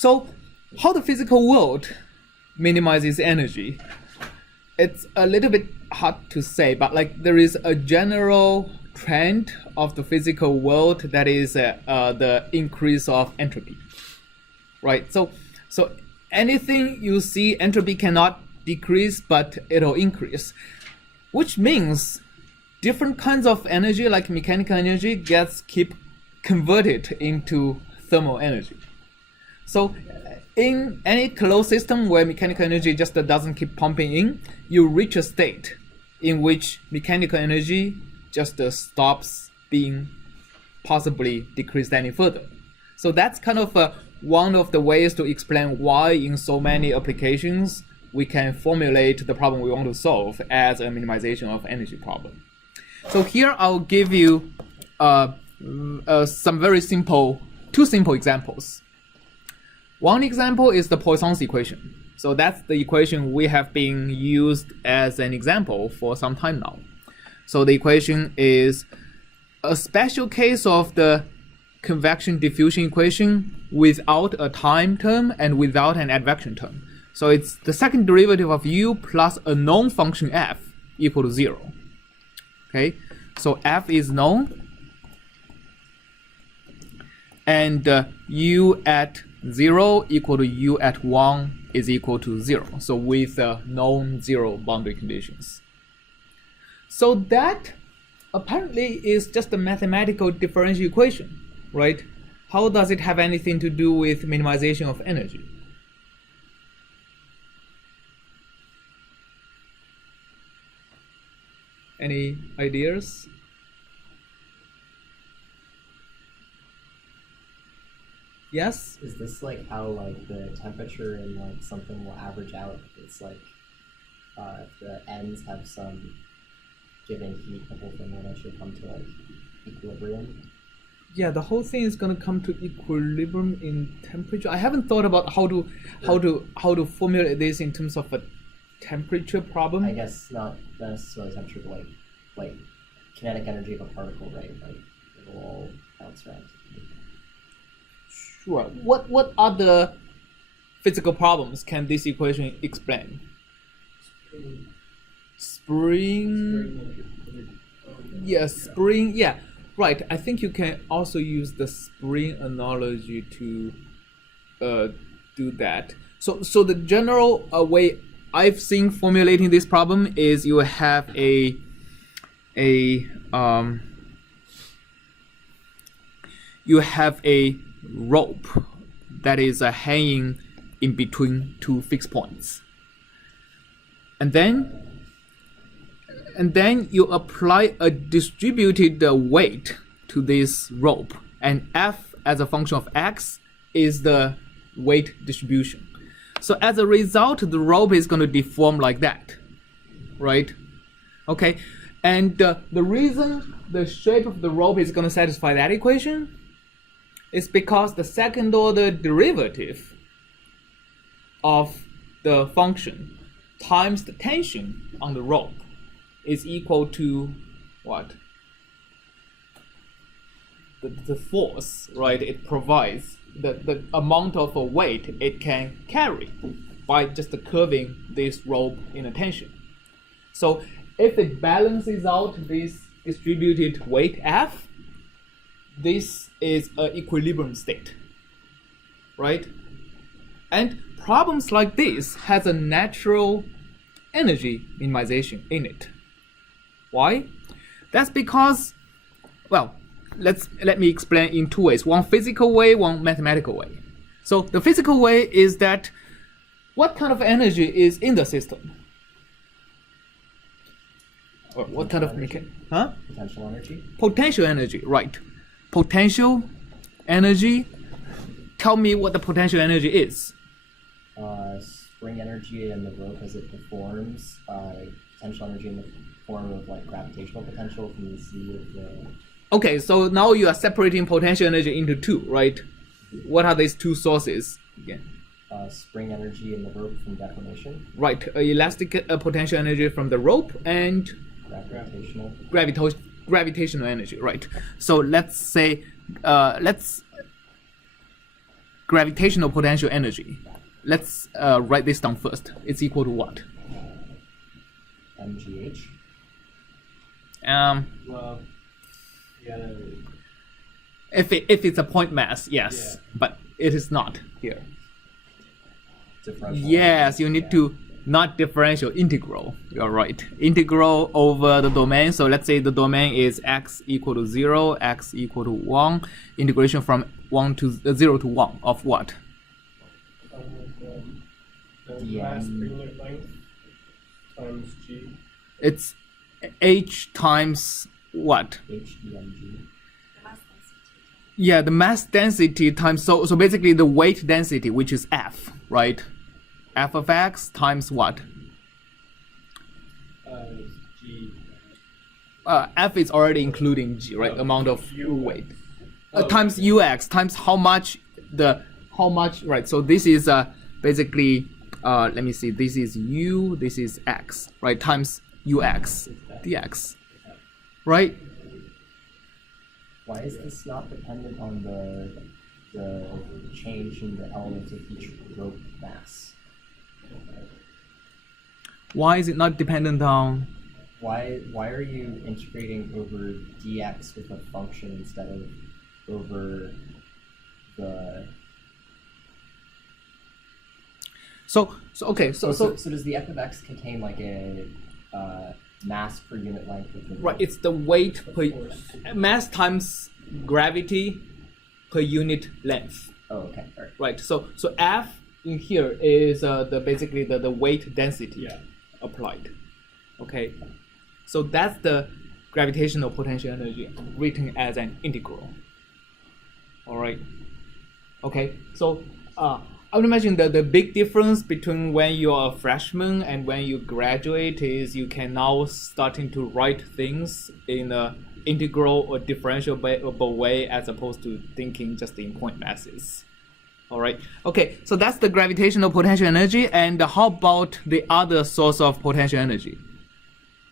So how the physical world minimizes energy, it's a little bit hard to say, but like there is a general trend of the physical world that is the increase of entropy, right? So anything you see, entropy cannot decrease, but it'll increase, which means different kinds of energy, like mechanical energy, keep converted into thermal energy. So in any closed system where mechanical energy just doesn't keep pumping in, you reach a state in which mechanical energy just stops being possibly decreased any further. So that's kind of one of the ways to explain why in so many applications we can formulate the problem we want to solve as a minimization of energy problem. So here I'll give you some very simple, two simple examples. One example is the Poisson's equation. So that's the equation we have been used as an example for some time now. So the equation is a special case of the convection diffusion equation without a time term and without an advection term. So it's the second derivative of u plus a known function f equal to 0. Okay, so f is known, and u at 0 equal to u at 1 is equal to 0. So with known 0 boundary conditions. So that apparently is just a mathematical differential equation, right? How does it have anything to do with minimization of energy? Any ideas? Yes? Is this like how like the temperature in like something will average out? It's like if the ends have some given heat, the whole thing will eventually come to like equilibrium. Yeah, the whole thing is gonna come to equilibrium in temperature. I haven't thought about how to formulate this in terms of a temperature problem. I guess not necessarily temperature, but like kinetic energy of a particle, right? Like it will all bounce around. Sure. What other physical problems can this equation explain? Spring. Yeah, spring. Yeah, right. I think you can also use the spring analogy to do that. So the general way I've seen formulating this problem is you have a rope that is hanging in between two fixed points, and then you apply a distributed weight to this rope, and F as a function of x is the weight distribution. So as a result, the rope is going to deform like that, right? Okay, and the reason the shape of the rope is going to satisfy that equation is because the second order derivative of the function times the tension on the rope is equal to what? The force, right? It provides the amount of a weight it can carry by just curving this rope in a tension. So if it balances out this distributed weight F, this is an equilibrium state, right? And problems like this has a natural energy minimization in it. Why? That's because, well, let me explain in two ways. One physical way, one mathematical way. So the physical way is that what kind of energy is in the system? Or what kind of Potential energy. Potential energy, right? Potential energy. Tell me what the potential energy is. Spring energy in the rope as it deforms. Potential energy in the form of like gravitational potential from the z of the. Okay, so now you are separating potential energy into two, right? What are these two sources again? Spring energy in the rope from deformation. Right, elastic potential energy from the rope and gravitational energy, right? So let's say, let's gravitational potential energy. Let's write this down first. It's equal to what? mgh. Well, yeah. If it's a point mass, yes, but it is not here. Differential. Yes, you need to not differential, integral. You're right. Integral over the domain. So let's say the domain is x equal to 0, x equal to 1. Integration from 0 to 1 of what? The mass per unit length times g. It's h times what? hdmg. Yeah, the mass density times, so basically the weight density, which is F, right? F of x times what? G. F is already including G, right? Amount of U. weight. Times ux, times how much, right? So this is basically, let me see, this is u, this is x, right? Times ux, dx, right? Why is this not dependent on the change in the elements of each rope mass? Why is it not dependent on? Why are you integrating over dx with a function instead of over the? So does the f of x contain like a mass per unit length of the rope? right, it's the weight per mass times gravity per unit length. Oh, okay. All right. Right. So F in here is basically the weight density applied. Okay. So that's the gravitational potential energy written as an integral. All right. Okay. So I would imagine that the big difference between when you are a freshman and when you graduate is you can now starting to write things in a integral or differentiable way as opposed to thinking just in point masses. All right. Okay. So that's the gravitational potential energy. And how about the other source of potential energy?